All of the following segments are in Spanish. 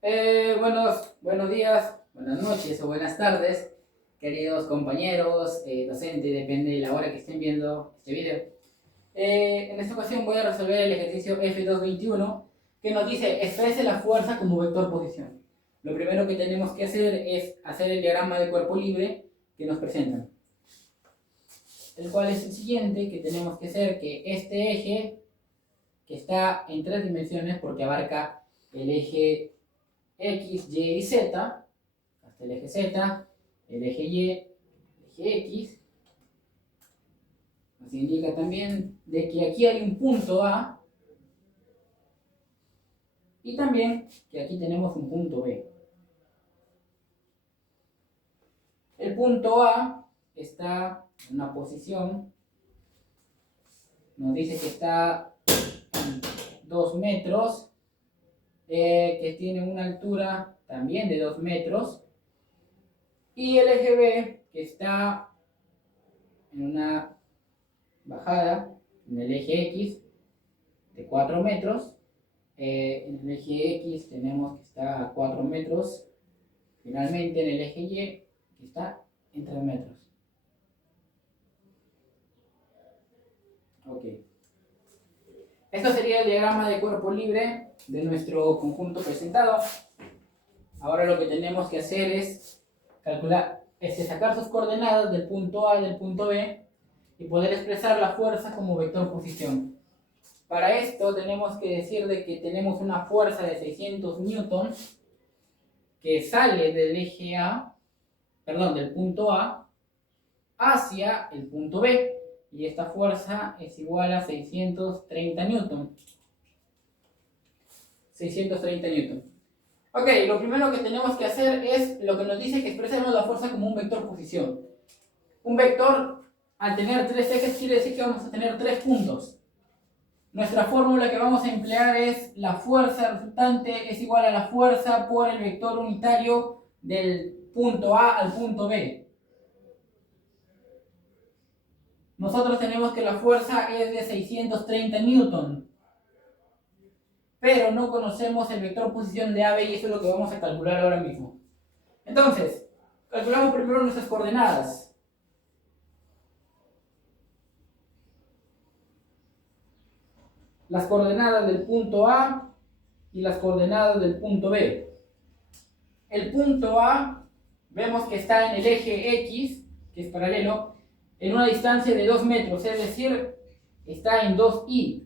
Buenos días, buenas noches o buenas tardes, queridos compañeros, docentes, depende de la hora que estén viendo este video. En esta ocasión voy a resolver el ejercicio F221 que nos dice exprese la fuerza como vector posición. Lo primero que tenemos que hacer es hacer el diagrama de cuerpo libre que nos presentan, el cual es el siguiente, que tenemos que hacer que este eje, que está en tres dimensiones porque abarca el eje X, Y y Z, hasta el eje Z, el eje Y, el eje X, nos indica también de que aquí hay un punto A y también que aquí tenemos un punto B. El punto A está en una posición, nos dice que está en 2 metros, que tiene una altura también de 2 metros, y el eje B que está en una bajada en el eje X de 4 metros. En el eje X tenemos que está a 4 metros. Finalmente en el eje Y que está en 3 metros. Ok. Esto sería el diagrama de cuerpo libre de nuestro conjunto presentado. Ahora lo que tenemos que hacer es calcular, sacar sus coordenadas del punto A y del punto B y poder expresar la fuerza como vector posición. Para esto tenemos que decir de que tenemos una fuerza de 600 newtons que sale del eje A, perdón, del punto A hacia el punto B, y esta fuerza es igual a 630 newtons. 630 newtons. Ok, lo primero que tenemos que hacer es lo que nos dice que expresemos la fuerza como un vector posición. Un vector, al tener tres ejes, quiere decir que vamos a tener tres puntos. Nuestra fórmula que vamos a emplear es la fuerza resultante es igual a la fuerza por el vector unitario del punto A al punto B. Nosotros tenemos que la fuerza es de 630 newton, pero no conocemos el vector posición de AB y eso es lo que vamos a calcular ahora mismo. Entonces, calculamos primero nuestras coordenadas. Las coordenadas del punto A y las coordenadas del punto B. El punto A vemos que está en el eje X, que es paralelo, en una distancia de 2 metros, es decir, está en 2i.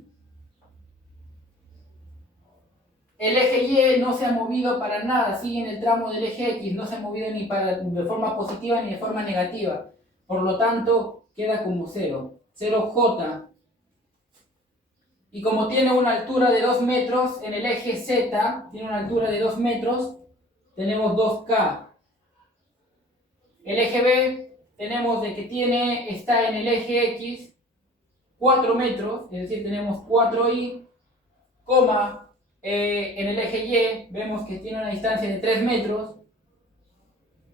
El eje Y no se ha movido para nada, sigue en el tramo del eje X, no se ha movido ni de forma positiva ni de forma negativa. Por lo tanto, queda como 0. 0J. Y como tiene una altura de 2 metros, en el eje Z tiene una altura de 2 metros, tenemos 2K. El eje B tenemos de que está en el eje X 4 metros, es decir, tenemos 4i, en el eje Y vemos que tiene una distancia de 3 metros,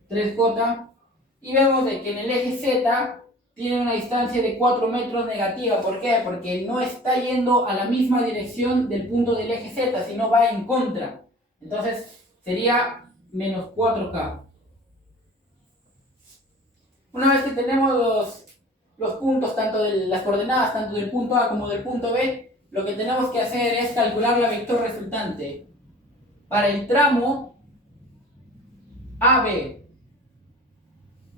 3J, y vemos de que en el eje Z tiene una distancia de 4 metros negativa. ¿Por qué? Porque no está yendo a la misma dirección del punto del eje Z, sino va en contra. Entonces sería menos 4K. Una vez que tenemos los puntos, tanto de las coordenadas, tanto del punto A como del punto B, lo que tenemos que hacer es calcular la vector resultante para el tramo AB.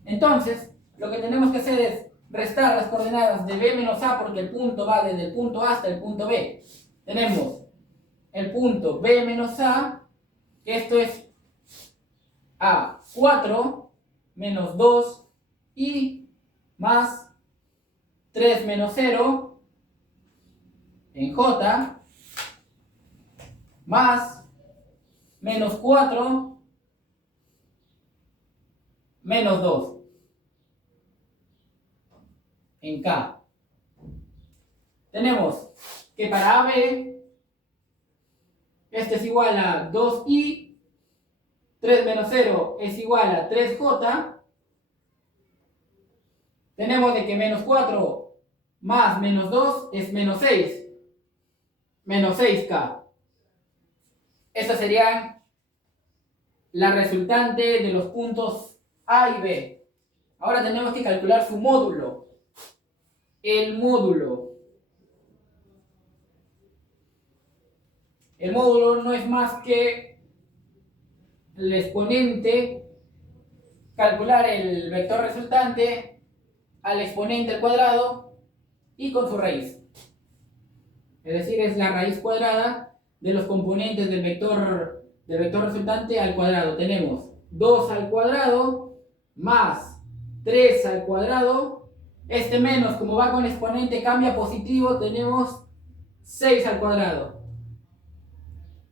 Entonces, lo que tenemos que hacer es restar las coordenadas de B menos A, porque el punto va desde el punto A hasta el punto B. Tenemos el punto B menos A, que esto es a 4 menos 2 y más 3 menos 0 en J, más menos 4 menos 2 en K. Tenemos que para AB esto es igual a 2i, 3 menos 0 es igual a 3j. Tenemos de que menos 4 más menos 2 es menos 6, menos 6k. Estas serían la resultante de los puntos A y B. Ahora tenemos que calcular su módulo. El módulo no es más que el exponente, calcular el vector resultante al exponente al cuadrado y con su raíz. Es decir, es la raíz cuadrada de los componentes del vector resultante al cuadrado. Tenemos 2 al cuadrado más 3 al cuadrado. Este menos, como va con exponente, cambia a positivo. Tenemos 6 al cuadrado.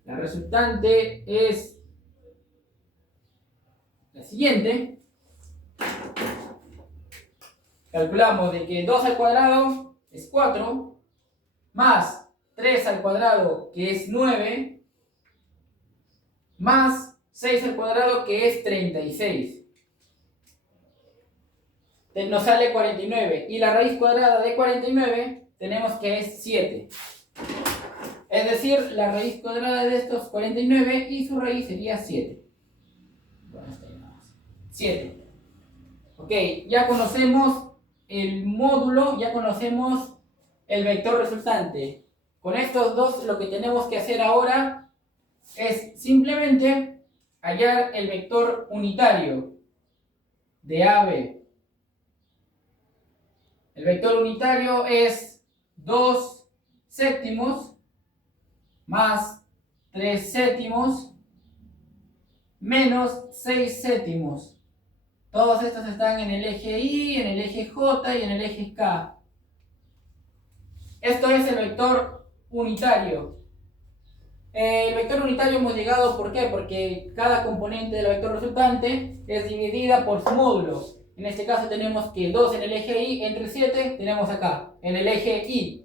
La resultante es la siguiente. Calculamos de que 2 al cuadrado es 4, más 3 al cuadrado, que es 9, más 6 al cuadrado, que es 36. Nos sale 49. Y la raíz cuadrada de 49 tenemos que es 7. Es decir, la raíz cuadrada de estos 49 y su raíz sería 7. Bueno, 7. Ok, ya conocemos el módulo, ya conocemos el vector resultante. Con estos dos lo que tenemos que hacer ahora es simplemente hallar el vector unitario de AB. El vector unitario es 2 séptimos más 3 séptimos menos 6 séptimos. Todos estos están en el eje Y, en el eje J y en el eje K. Esto es el vector unitario. El vector unitario hemos llegado, ¿por qué? Porque cada componente del vector resultante es dividida por su módulo. En este caso tenemos que 2 en el eje Y entre 7 tenemos acá, en el eje Y.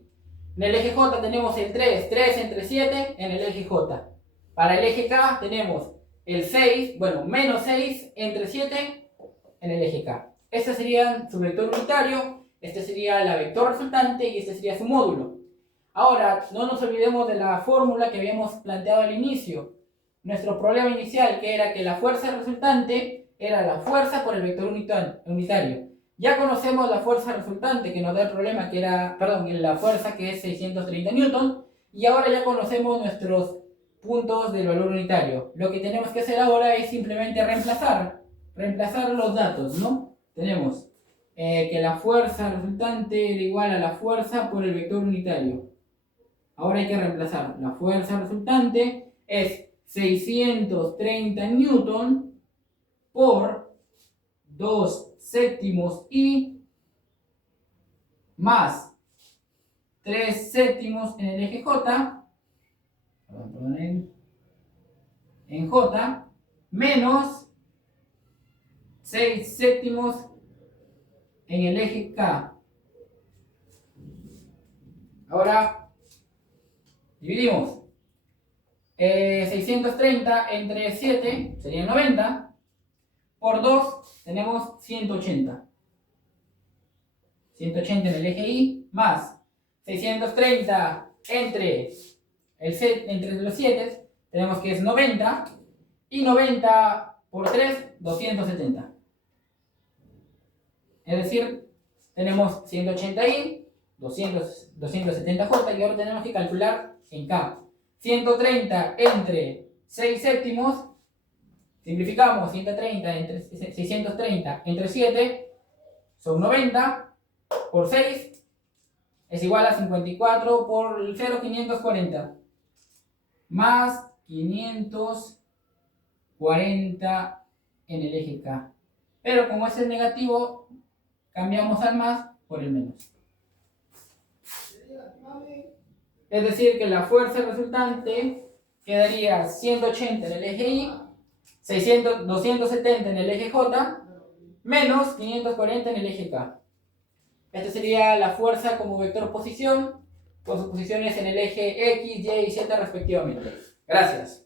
En el eje J tenemos el 3 entre 7 en el eje J. Para el eje K tenemos el 6, bueno, menos 6 entre 7 en el eje K. Este sería su vector unitario, este sería la vector resultante y este sería su módulo. Ahora, no nos olvidemos de la fórmula que habíamos planteado al inicio. Nuestro problema inicial, que era que la fuerza resultante era la fuerza por el vector unitario. Ya conocemos la fuerza resultante que nos da el problema, que era, la fuerza que es 630 Newton. Y ahora ya conocemos nuestros puntos del valor unitario. Lo que tenemos que hacer ahora es simplemente reemplazar los datos, ¿no? Tenemos que la fuerza resultante era igual a la fuerza por el vector unitario. Ahora hay que reemplazar. La fuerza resultante es 630 Newton por 2 séptimos Y más 3 séptimos en el eje J, en J, menos 6 séptimos en el eje K. Ahora dividimos 630 entre 7 sería 90, por 2 tenemos 180. 180 en el eje Y, más 630 entre los 7, tenemos que es 90, y 90 por 3, 270. Es decir, tenemos 180Y, 270J, y ahora tenemos que calcular en K. 130 entre 6 séptimos, simplificamos, 630 entre 7 son 90, por 6 es igual a 54, por 0, 540, más 540 en el eje K. Pero como este es negativo, cambiamos al más por el menos. Es decir, que la fuerza resultante quedaría 180 en el eje Y, 270 en el eje J, menos 540 en el eje K. Esta sería la fuerza como vector posición, con sus posiciones en el eje X, Y y Z respectivamente. Gracias.